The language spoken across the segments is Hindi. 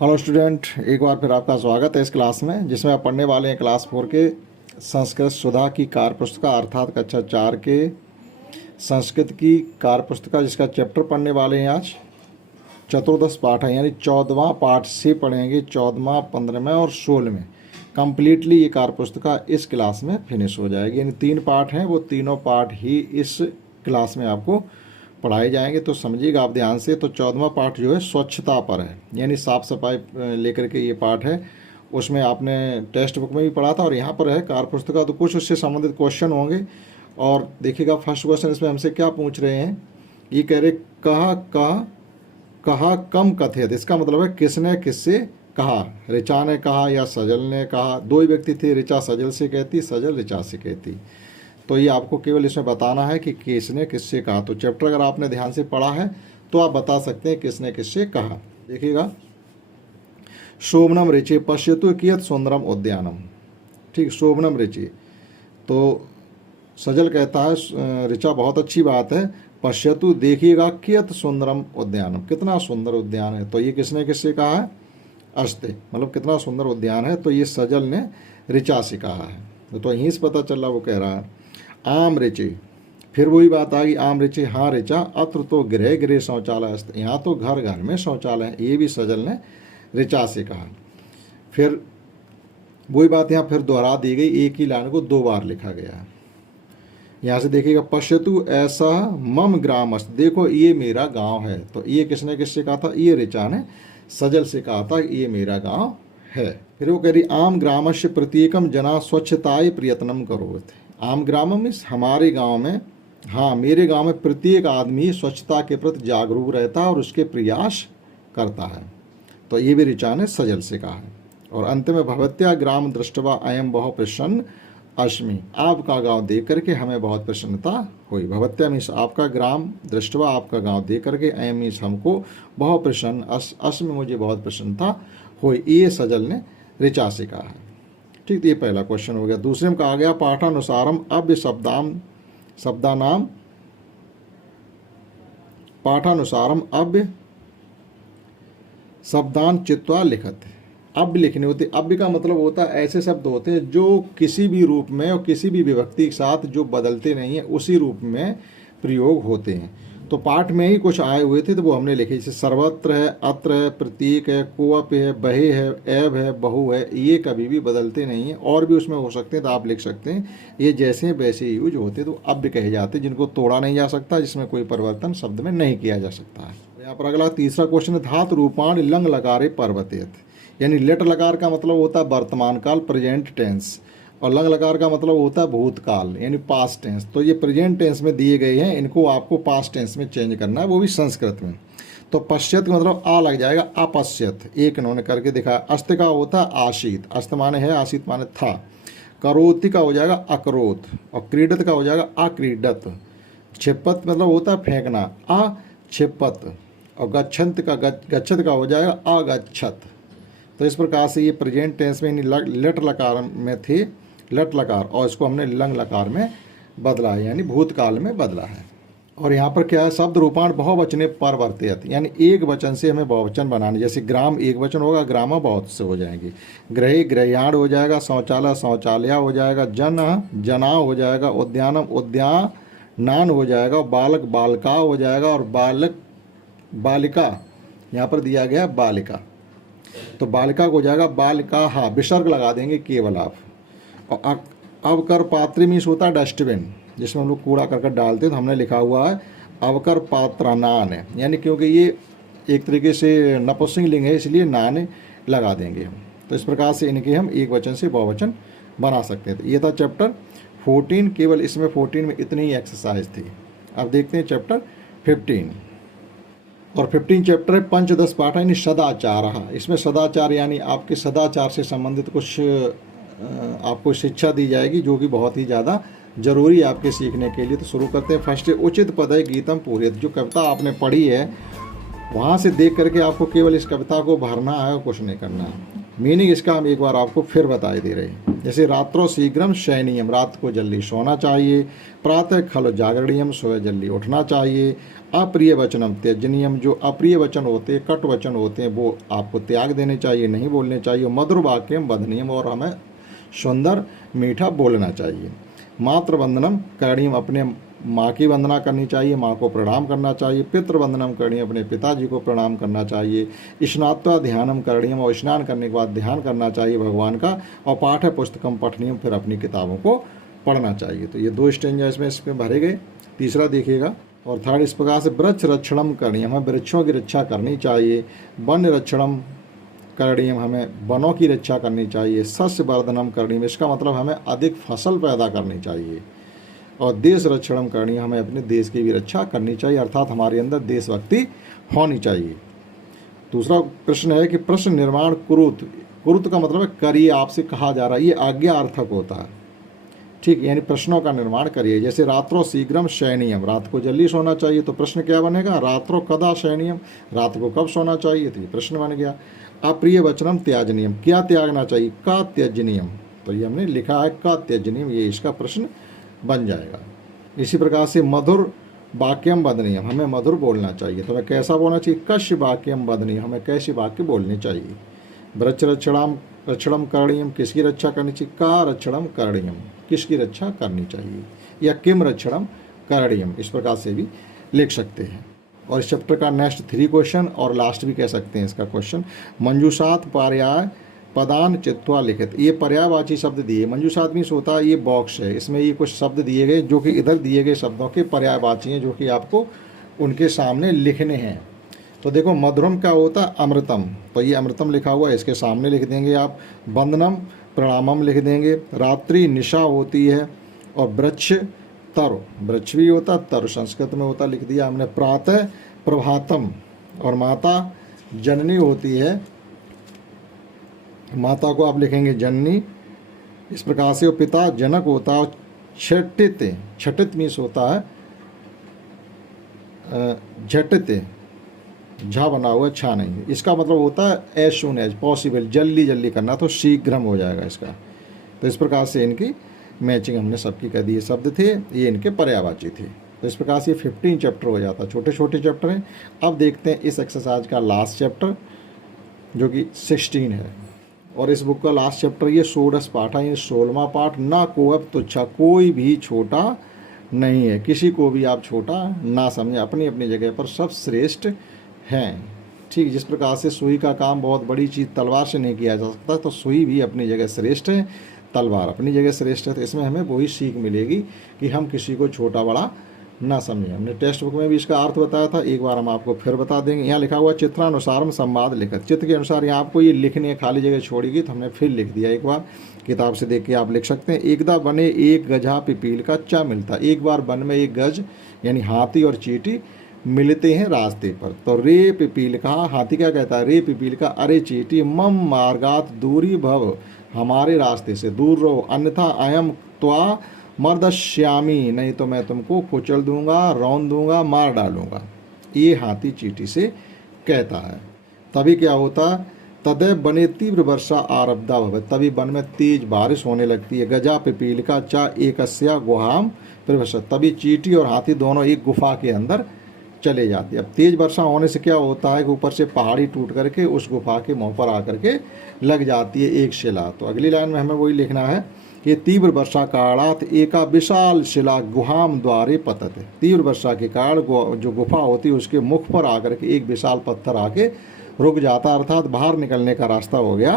हेलो स्टूडेंट, एक बार फिर आपका स्वागत है इस क्लास में जिसमें आप पढ़ने वाले हैं क्लास 4 के संस्कृत सुधा की कार्य पुस्तिका अर्थात कक्षा 4 के संस्कृत की कार्य पुस्तिका जिसका चैप्टर पढ़ने वाले हैं आज चतुर्दश पाठ है, यानी 14वां पाठ से पढ़ेंगे। 14वां, 15वां और 16वें कम्प्लीटली ये कार्य पुस्तिका इस क्लास में फिनिश हो जाएगी। यानी 3 पाठ हैं, वो तीनों पाठ ही इस क्लास में आपको पढ़ाए जाएंगे। तो समझिएगा आप ध्यान से। तो 14वां पाठ जो है स्वच्छता पर है, यानी साफ़ सफाई लेकर के ये पाठ है। उसमें आपने टेक्स्ट बुक में भी पढ़ा था और यहाँ पर है कार्य पुस्तिका, तो कुछ उससे संबंधित क्वेश्चन होंगे। और देखिएगा फर्स्ट क्वेश्चन इसमें हमसे क्या पूछ रहे हैं, ये कह रहे कहा कम कथित। इसका मतलब है किसने किससे कहा, ऋचा ने कहा या सजल ने कहा। दो ही व्यक्ति थे, ऋचा सजल से कहती, सजल ऋचा से कहती। तो ये आपको केवल इसमें बताना है कि किसने किससे कहा। तो चैप्टर अगर आपने ध्यान से पढ़ा है तो आप बता सकते हैं किसने किससे कहा। देखिएगा, शोभनम ऋचि पश्यतु कियत सुंदरम उद्यानम। ठीक, शोभनम ऋचि। तो सजल कहता है ऋचा बहुत अच्छी बात है, पश्यतु देखिएगा, कियत सुंदरम उद्यानम, कितना सुंदर उद्यान है। तो ये किसने किससे कहा है, अस्ते, मतलब कितना सुंदर उद्यान है। तो ये सजल ने ऋचा से कहा है। तो यहीं से पता चला, वो कह रहा है आम ऋचि। फिर वही बात आ गई, आम ऋचि हाँ ऋचा अत्र तो गृह गृह शौचालय अस्ति, यहाँ तो घर घर में शौचालय है। ये भी सजल ने ऋचा से कहा। फिर वही बात यहाँ फिर दोहरा दी गई, एक ही लाइन को 2 बार लिखा गया है। यहाँ से देखिएगा, पश्यतु ऐसा मम ग्राम अस्ति, देखो ये मेरा गांव है। तो ये किसने किससे कहा था, ये ऋचा ने सजल से कहा था ये मेरा गांव है। फिर वो कह रही आम ग्रामस्य प्रत्येकम जना स्वच्छताय प्रयत्नम करोति। आम ग्राम में हमारे गांव में, हाँ मेरे गांव में प्रत्येक आदमी स्वच्छता के प्रति जागरूक रहता है और उसके प्रयास करता है। तो ये भी ऋचा ने सजल से कहा है। और अंत में भवत्या ग्राम दृष्टवा अयम बहु प्रसन्न अस्मि, आपका गांव देख करके हमें बहुत प्रसन्नता हुई। भवत्या मीन्स आपका ग्राम, दृष्टवा आपका गांव देख करके, अयम मीन्स हमको, बहुत प्रसन्न, अस्मि मुझे बहुत प्रसन्नता हुई। ये सजल ने ऋचा से कहा है। ठीक, ये पहला क्वेश्चन हो गया। दूसरे में कहा गया पाठानुसारम अव्य शब्दानाम, पाठानुसारम अव्य शब्दान चित्वा लिखत। अव्य लिखने होते, अव्य का मतलब होता है ऐसे शब्द होते हैं जो किसी भी रूप में और किसी भी विभक्ति के साथ जो बदलते नहीं है, उसी रूप में प्रयोग होते हैं। तो पाठ में ही कुछ आए हुए थे तो वो हमने लिखे, जैसे सर्वत्र है, अत्र है, प्रतीक है, कोअप है, बहे है, एब है, बहु है। ये कभी भी बदलते नहीं हैं। और भी उसमें हो सकते हैं तो आप लिख सकते हैं। ये जैसे हैं वैसे यूज होते तो अव्य कहे जाते, जिनको तोड़ा नहीं जा सकता, जिसमें कोई परिवर्तन शब्द में नहीं किया जा सकता है। यहाँ पर अगला तीसरा क्वेश्चन है, धातु रूपाण लंग लकारे पर्वतेत। यानी लेट लकार का मतलब होता है वर्तमान काल, प्रेजेंट टेंस, और लंग लकार का मतलब होता है भूतकाल यानी पास्ट टेंस। तो ये प्रेजेंट टेंस में दिए गए हैं, इनको आपको पास्ट टेंस में चेंज करना है, वो भी संस्कृत में। तो पश्यत का मतलब आ लग जाएगा, अपश्यत, एक इन्होंने करके दिखाया। अस्त का होता है आशीत, अस्त माने है, आशीत माने था। करोति का हो जाएगा अकरोत, और क्रीडत का हो जाएगा अक्रीडत। छिपत मतलब होता है फेंकना, अछिपत। और गच्छंत का हो जाएगा अगच्छत। तो इस प्रकार से ये प्रेजेंट टेंस में लट लकार में थे, लट लकार, और इसको हमने लंग लकार में बदला है, यानी भूतकाल में बदला है। और यहाँ पर क्या है, शब्द रूपाण बहुवचने परिवर्तित, यानी एक वचन से हमें बहुवचन बनाने। जैसे ग्राम एक वचन होगा, ग्रामा बहुत से हो जाएंगे। गृह ग्रह्याण हो जाएगा, शौचालय शौचालया हो जाएगा, जन जना हो जाएगा, उद्यानम उद्यानान हो जाएगा, बालक बालका हो जाएगा, और बालक बालिका यहाँ पर दिया गया बालिका। तो बालिका को हो जाएगा बालिका, हाँ विसर्ग लगा देंगे केवल आप। और अवकर पात्री मीन्स होता है डस्टबिन, जिसमें हम लोग कूड़ा करकट डालते हैं। तो हमने लिखा हुआ है अवकर पात्रानान है, यानी क्योंकि ये एक तरीके से नपुंसकलिंग है इसलिए नान लगा देंगे हम। तो इस प्रकार से इनके हम एक वचन से बहुवचन बना सकते हैं। तो ये था चैप्टर 14, केवल इसमें 14 में इतनी ही एक्सरसाइज थी। अब देखते हैं चैप्टर 15। और 15 चैप्टर है पंचदश पाठ, यानी सदाचार। इसमें सदाचार यानी आपके सदाचार से संबंधित कुछ आपको शिक्षा दी जाएगी, जो कि बहुत ही ज़्यादा जरूरी है आपके सीखने के लिए। तो शुरू करते हैं। फर्स्ट उचित पदय गीतम पूरित। जो कविता आपने पढ़ी है वहाँ से देख करके आपको केवल इस कविता को भरना है और कुछ नहीं करना है। मीनिंग इसका हम एक बार आपको फिर बता दे रहे हैं। जैसे रात्रो शीघ्रम शयनीयम, रात को जल्दी सोना चाहिए। प्रातः खलो जागरणीयम, सुबह जल्दी उठना चाहिए। अप्रिय वचनम त्यजनीयम, जो अप्रिय वचन होते हैं, कट वचन होते हैं, वो आपको त्याग देने चाहिए, नहीं बोलने चाहिए। मधुर वाक्यम वदनीयम, और हमें सुंदर मीठा बोलना चाहिए। मातृवंदनम करणीयम, अपने माँ की वंदना करनी चाहिए, माँ को प्रणाम करना चाहिए। पितृवंदनम करणीयम, अपने पिताजी को प्रणाम करना चाहिए। स्नात्वा ध्यानम करणीयम, और स्नान करने के बाद ध्यान करना चाहिए भगवान का। और पाठ्य पुस्तकम पठनीयम, फिर अपनी किताबों को पढ़ना चाहिए। तो ये 2 स्टेंजा इसमें भरे गए। तीसरा देखिएगा, और थर्ड इस प्रकार से वृक्ष रक्षणम करणीय, हमें वृक्षों की रक्षा करनी चाहिए। वन रक्षणम करणीय, हमें वनों की रक्षा करनी चाहिए। सस्य वर्धनम करणीय, इसका मतलब हमें अधिक फसल पैदा करनी चाहिए। और देश रक्षणम करणीय, हमें अपने देश की भी रक्षा करनी चाहिए, अर्थात हमारे अंदर देशभक्ति होनी चाहिए। दूसरा प्रश्न है कि प्रश्न निर्माण कुरुत, कुरुत का मतलब है करिए, आपसे कहा जा रहा है, ये आज्ञा अर्थक होता है। ठीक, यानी प्रश्नों का निर्माण करिए। जैसे रात्रो शीघ्रम शयनीयम, रात को जल्दी सोना चाहिए, तो प्रश्न क्या बनेगा? रात्रो कदा शयनीयम, रात को कब सोना चाहिए, तो ये प्रश्न बन गया। अप्रिय वचनम त्याजनीयम, क्या त्यागना चाहिए? का त्यजनीयम, तो ये हमने लिखा है का त्यजनीयम, ये इसका प्रश्न बन जाएगा। इसी प्रकार से मधुर वाक्यम वदनीयम, हमें मधुर बोलना चाहिए, तो हमें कैसा बोलना चाहिए? कश्य वाक्यम वदनीयम, हमें कैसे वाक्य बोलने चाहिए। वृक्ष रक्षणम करणीयम, किसकी रक्षा करनी चाहिए? का रक्षणम करणीयम, किसकी रक्षा करनी चाहिए, या किम रक्षणम करणीयम, इस प्रकार से भी लिख सकते हैं। और इस चैप्टर का नेक्स्ट 3 क्वेश्चन और लास्ट भी कह सकते हैं इसका क्वेश्चन। मंजूषात पर्याय पदान चित्वा लिखित, ये पर्यायवाची शब्द दिए। मंजूषात मीन्स होता है ये बॉक्स है, इसमें ये कुछ शब्द दिए गए जो कि इधर दिए गए शब्दों के पर्यायवाची हैं, जो कि आपको उनके सामने लिखने हैं। तो देखो, मधुरम क्या होता है? अमृतम, तो ये अमृतम लिखा हुआ है, इसके सामने लिख देंगे आप। वंदनम प्रणामम लिख देंगे। रात्रि निशा होती है। और वृक्ष तरु, वृक्ष भी होता, तरु संस्कृत में होता, लिख दिया हमने। प्रातः प्रभातम, और माता जननी होती है, माता को आप लिखेंगे जननी, इस प्रकार से। वो पिता जनक होता है। और छटित, छटित मीन्स होता है झटित, झा बना हुआ, छा नहीं, इसका मतलब होता है एज सून एज पॉसिबल, जल्दी जल्दी करना, तो शीघ्रम हो जाएगा इसका। तो इस प्रकार से इनकी मैचिंग हमने सबकी कर दी। ये शब्द थे, ये इनके पर्यायवाची थे। तो इस प्रकार से 15 चैप्टर हो जाता है, छोटे छोटे चैप्टर हैं। अब देखते हैं इस एक्सरसाइज का लास्ट चैप्टर, जो कि 16 है। और इस बुक का लास्ट चैप्टर ये 16 पाठ है, ये 16वां पाठ। ना कोअब तुच्छा, कोई भी छोटा नहीं है, किसी को भी आप छोटा ना समझें, अपनी अपनी जगह पर सब श्रेष्ठ हैं। ठीक, जिस प्रकार से सुई का काम बहुत बड़ी चीज़ तलवार से नहीं किया जा सकता, तो सुई भी अपनी जगह श्रेष्ठ है, तलवार अपनी जगह श्रेष्ठ है। तो इसमें हमें वही सीख मिलेगी कि हम किसी को छोटा बड़ा ना समझें। हमने टेक्स्ट बुक में भी इसका अर्थ बताया था, एक बार हम आपको फिर बता देंगे। यहाँ लिखा हुआ चित्रानुसारम संवाद लिखत, चित्र के अनुसार यहाँ आपको ये लिखने है, खाली जगह छोड़ेगी, तो हमने फिर लिख दिया एक बार। किताब से देख के आप लिख सकते हैं। एकदा बने एक गजा पिपील का चा मिलता, एक बार वन में एक गज यानी हाथी और चींटी मिलते हैं रास्ते पर। तो रे पिपील का, हाथी क्या कहता है? रे पिपील का, अरे चींटी मम मार्गात दूरी भव, हमारे रास्ते से दूर रहो, अन्यथा अयम त्वा मर्दश्यामी, नहीं तो मैं तुमको कुचल दूंगा, रौंद दूंगा, मार डालूंगा। ये हाथी चींटी से कहता है। तभी क्या होता? तदैव बने तीव्र वर्षा आरब्धा भवत, तभी वन में तेज बारिश होने लगती है। गजा पिपील का चा एकस्या गुहाम प्रवेशत, तभी चींटी और हाथी दोनों एक गुफा के अंदर चले जाते हैं। अब तेज वर्षा होने से क्या होता है कि ऊपर से पहाड़ी टूट करके उस गुफा के मुंह पर आकर के लग जाती है एक शिला। तो अगली लाइन में हमें वही लिखना है कि तीव्र वर्षा काणात एका विशाल शिला गुहाम द्वारे पतत, तीव्र वर्षा के कारण जो गुफा होती है उसके मुख पर आकर के एक विशाल पत्थर आके रुक जाता, अर्थात बाहर निकलने का रास्ता हो गया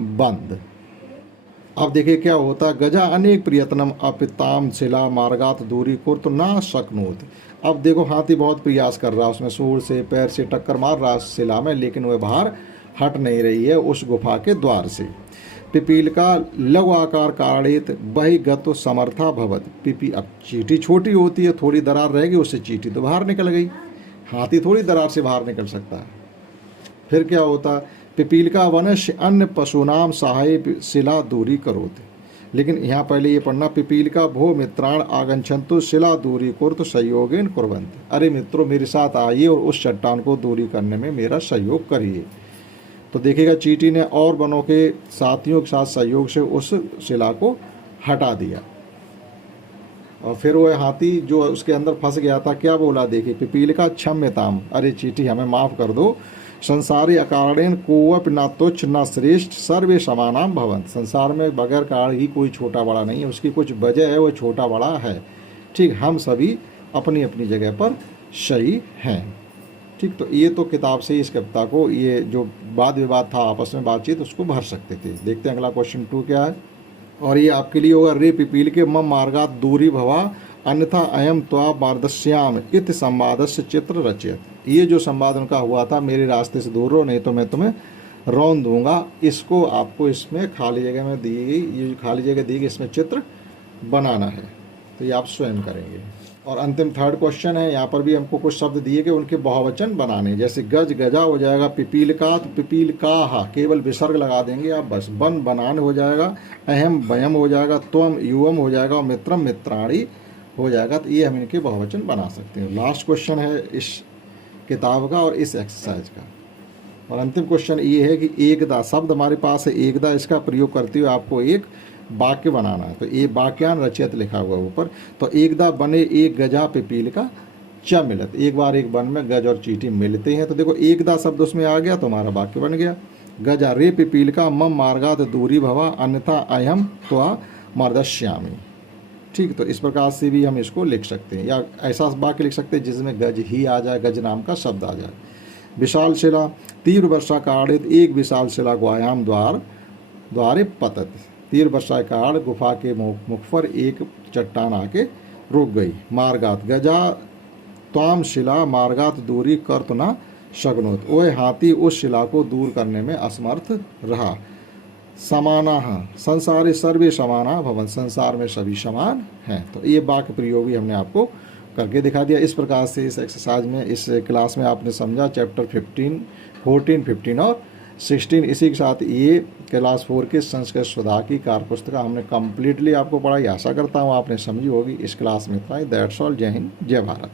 बंद। अब देखिए क्या होता, गजा अनेक प्रयत्नम अपिताम शिला मार्गात दूरी कुर्त ना शक्नोत। अब देखो हाथी बहुत प्रयास कर रहा है, उसमें सूर से पैर से टक्कर मार रहा है शिला में, लेकिन वह बाहर हट नहीं रही है उस गुफा के द्वार से। पिपील का लघु आकार कारणित बही गतो समर्था भवत, पिपी, अब चींटी छोटी होती है, थोड़ी दरार रहेगी, उससे चींटी तो बाहर निकल गई, हाथी थोड़ी दरार से बाहर निकल सकता है। फिर क्या होता, पिपील का वनश्य अन्य पशुनाम सहाय शिला दूरी करोते, लेकिन यहाँ पहले ये पढ़ना, पिपील का भो मित्राण आगंछन्तु शिला दूरी कुर्त सहयोगेन कुर्वन्त, अरे मित्रों मेरे साथ आइए और उस चट्टान को दूरी करने में मेरा सहयोग करिए। तो देखिएगा चींटी ने और वनों के साथियों के साथ सहयोग से उस शिला को हटा दिया। और फिर वो हाथी जो उसके अंदर फंस गया था क्या बोला, देखिए, पिपीलिका क्षम्यताम, अरे चींटी हमें माफ़ कर दो, संसारी अकारणेन कोवप न तुच्छ न श्रेष्ठ सर्वे समानाम भवंत, संसार में बगैर कारण ही कोई छोटा बड़ा नहीं है, उसकी कुछ वजह है, वो छोटा बड़ा है। ठीक, हम सभी अपनी अपनी जगह पर सही हैं। ठीक, तो ये तो किताब से इस कविता को, ये जो वाद विवाद था आपस में बातचीत, उसको भर सकते थे। देखते हैं अगला क्वेश्चन 2 क्या है, और ये आपके लिए होगा, रे पिपील के मम मार्गात दूरी भवा अन्यथा अयम त्वा मार्दश्याम इत संवादस्य चित्र रचयत। ये जो संवाद उनका हुआ था, मेरे रास्ते से दूर रहो नहीं तो मैं तुम्हें रौंद दूंगा, इसको आपको इसमें खाली जगह में दी गई, ये जो खाली जगह दी गई इसमें चित्र बनाना है, तो ये आप स्वयं करेंगे। और अंतिम थर्ड क्वेश्चन है, यहाँ पर भी हमको कुछ शब्द दिए गए, उनके बहुवचन बनाने, जैसे गज गजा हो जाएगा, पिपील का तो पिपील का केवल विसर्ग लगा देंगे आप बस, बन बनान हो जाएगा, अहम वयम हो जाएगा, त्वम युवम हो जाएगा, और मित्रम मित्राणी हो जाएगा। तो ये हम इनके बहुवचन बना सकते हैं। लास्ट क्वेश्चन है इस किताब का और इस एक्सरसाइज का। और अंतिम क्वेश्चन ये है कि एकदा शब्द हमारे पास है, एकदा इसका प्रयोग करते हुए आपको एक वाक्य बनाना है। तो ये वाक्यान रचयत लिखा हुआ है ऊपर, तो एकदा बने एक गजा पिपील का च मिलत, एक बार एक वन में गज और चींटी मिलते हैं। तो देखो एकदा शब्द उसमें आ गया तो हमारा वाक्य बन गया, गजा रे पिपील का मम मार्गात दूरी भवा अन्यथा अयम त्वा मर्दश्यामी। ठीक, तो इस प्रकार से भी हम इसको लिख सकते हैं, या ऐसा वाक्य लिख सकते हैं जिसमें गज ही आ जाए, गज नाम का शब्द आ जाए। विशाल शिला तीव्र वर्षा कारणित एक विशाल शिला गुहायाम द्वारे पतत, तीव्र वर्षा के कारण गुफा के मुख पर एक चट्टान आके रुक गई। मार्गात गजा त्वाम शिला मार्गात दूरी कर तो ना शगनोत, वह हाथी उस शिला को दूर करने में असमर्थ रहा। समाना संसारे सर्वे समाना भवन, संसार में सभी समान हैं। तो ये वाक्य प्रयोग भी हमने आपको करके दिखा दिया। इस प्रकार से इस एक्सरसाइज में, इस क्लास में आपने समझा चैप्टर 15, 14, 15 और 16। इसी के साथ ये क्लास 4 के संस्कृत सुधा की कार्यपुस्तिका हमने कम्प्लीटली आपको पढ़ाई। आशा करता हूँ आपने समझी होगी। इस क्लास में इतना ही। That's all. जय हिंद, जय भारत।